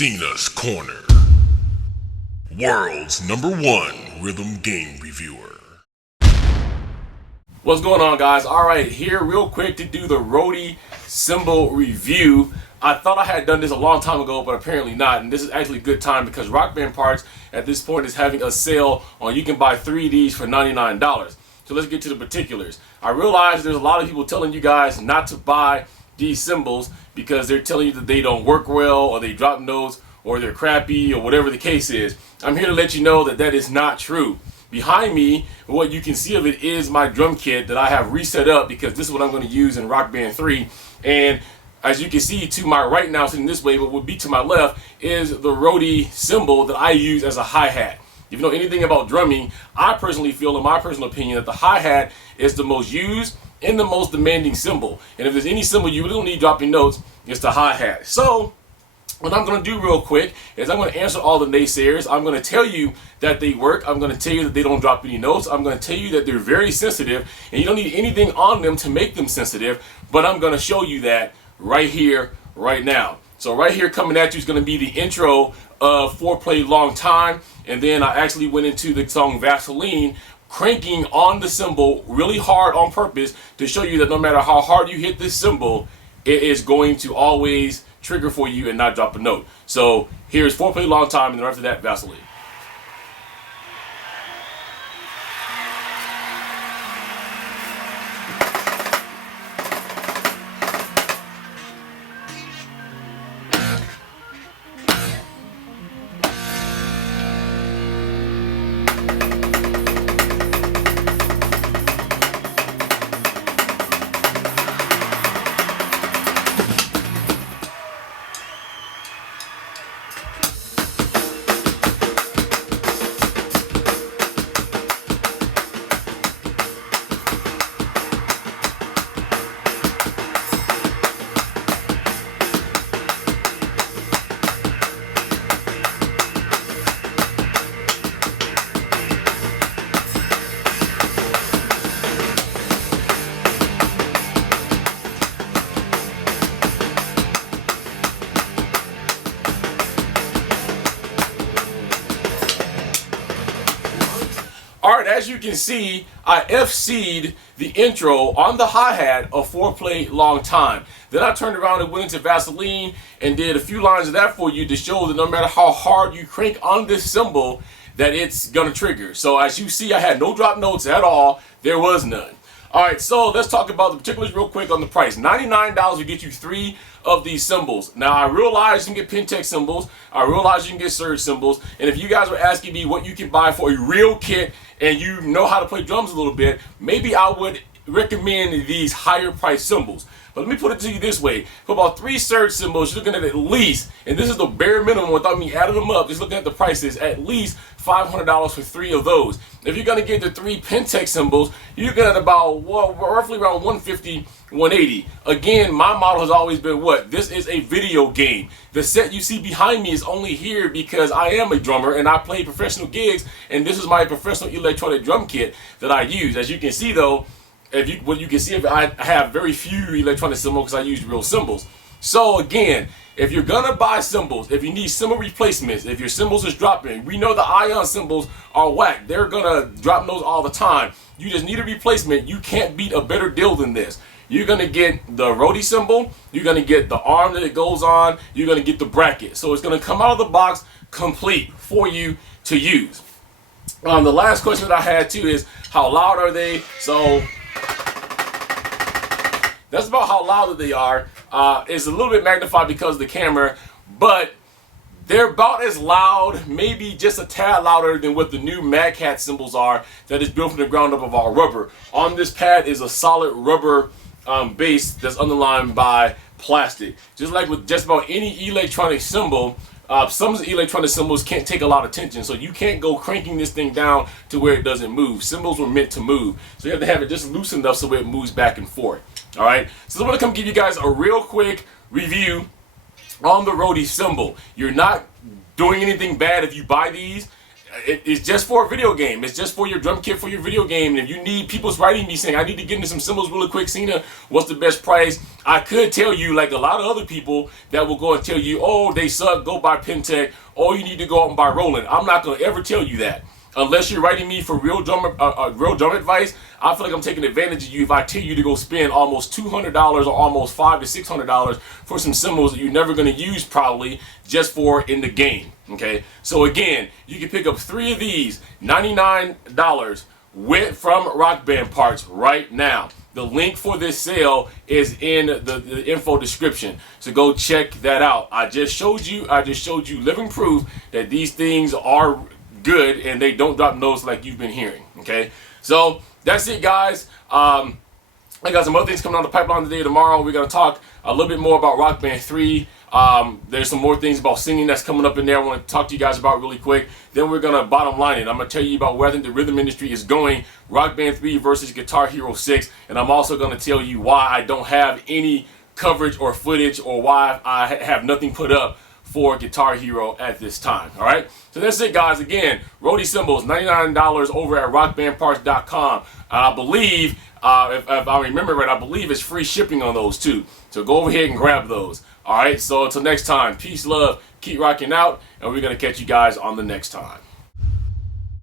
Cena's Corner, world's #1 rhythm game reviewer. What's going on, guys? Alright, here real quick to do the Roadie cymbal review. I thought I had done this a long time ago, but apparently not. And this is actually a good time because Rock Band Parts at this point is having a sale on you can buy 3 of these for $99. So let's get to the particulars. I realize there's a lot of people telling you guys not to buy these cymbals because they're telling you that they don't work well, or they drop notes, or they're crappy, or whatever the case is. I'm here to let you know that that is not true. Behind me, what you can see of it is my drum kit that I have reset up because this is what I'm going to use in Rock Band 3. And as you can see, to my right now, sitting this way, but would be to my left, is the Roadie cymbal that I use as a hi-hat. If you know anything about drumming, I personally feel, in my personal opinion, that the hi-hat is the most used and the most demanding cymbal. And if there's any cymbal you really don't need dropping notes, it's the hi-hat. So what I'm going to do real quick is I'm going to answer all the naysayers. I'm going to tell you that they work. I'm going to tell you that they don't drop any notes. I'm going to tell you that they're very sensitive and you don't need anything on them to make them sensitive. But I'm going to show you that right here, right now. So right here coming at you is going to be the intro of Foreplay Long Time. And then I actually went into the song Vaseline, cranking on the cymbal really hard on purpose to show you that no matter how hard you hit this cymbal, it is going to always trigger for you and not drop a note. So here's Foreplay Long Time, and then after that, Vaseline. Alright, as you can see, I FC'd the intro on the hi-hat of Foreplay Long Time. Then I turned around and went into Vaseline and did a few lines of that for you to show that no matter how hard you crank on this cymbal, that it's gonna trigger. So as you see, I had no drop notes at all. There was none. Alright, so let's talk about the particulars real quick on the price. $99 will get you 3 of these cymbals. Now, I realize you can get Pintech cymbals. I realize you can get Surge cymbals. And if you guys were asking me what you can buy for a real kit and you know how to play drums a little bit, maybe I would recommend these higher price cymbals. But let me put it to you this way. For about 3 Surge cymbals, you're looking at least, and this is the bare minimum without me adding them up, just looking at the prices, at least $500 for 3 of those. If you're going to get the 3 Pintech cymbals, you're looking at about, well, roughly around $150, $180. Again, my model has always been what? This is a video game. The set you see behind me is only here because I am a drummer and I play professional gigs, and this is my professional electronic drum kit that I use. As you can see though, what you can see, I have very few electronic cymbals because I use real cymbals. So again, if you're gonna buy cymbals, if you need cymbal replacements, if your cymbals is dropping, we know the ion cymbals are whack. They're gonna drop notes all the time. You just need a replacement. You can't beat a better deal than this. You're gonna get the Roadie cymbal, you're gonna get the arm that it goes on, you're gonna get the bracket. So it's gonna come out of the box complete for you to use. The last question that I had too is how loud are they? So that's about how loud they are. It's a little bit magnified because of the camera, but they're about as loud, maybe just a tad louder than what the new Mad Cat cymbals are that is built from the ground up of our rubber. On this pad is a solid rubber base that's underlined by plastic. Just like with just about any electronic cymbal, some of the electronic cymbals can't take a lot of tension, so you can't go cranking this thing down to where it doesn't move. Cymbals were meant to move, so you have to have it just loose enough so it moves back and forth. Alright, so I'm going to come give you guys a real quick review on the Roadie cymbal. You're not doing anything bad if you buy these. It's just for a video game. It's just for your drum kit for your video game. And if you need, people's writing me saying, I need to get into some cymbals really quick, Cena, what's the best price? I could tell you, like a lot of other people that will go and tell you, oh, they suck, go buy Pentec, or you need to go out and buy Roland. I'm not going to ever tell you that. Unless you're writing me for real drum advice, I feel like I'm taking advantage of you if I tell you to go spend almost $200 or almost $500 to $600 for some cymbals that you're never going to use probably just for in the game. Okay, so again, you can pick up 3 of these, $99 from Rock Band parts right now. The link for this sale is in the info description, so go check that out. I just showed you living proof that these things are good and they don't drop notes like you've been hearing. Okay, so that's it, guys. I got some other things coming on the pipeline today. Tomorrow we're gonna talk a little bit more about Rock Band 3. There's some more things about singing that's coming up in there I want to talk to you guys about really quick. Then we're gonna bottom line it. I'm gonna tell you about where I think the rhythm industry is going, Rock Band 3 versus Guitar Hero 6, and I'm also gonna tell you why I don't have any coverage or footage, or why I have nothing put up for Guitar Hero at this time. All right, so that's it, guys. Again, Roadie cymbals, $99 over at rockbandparts.com. I believe, if I remember right, I believe it's free shipping on those too. So go over here and grab those. All right, so until next time, peace, love, keep rocking out, and we're gonna catch you guys on the next time.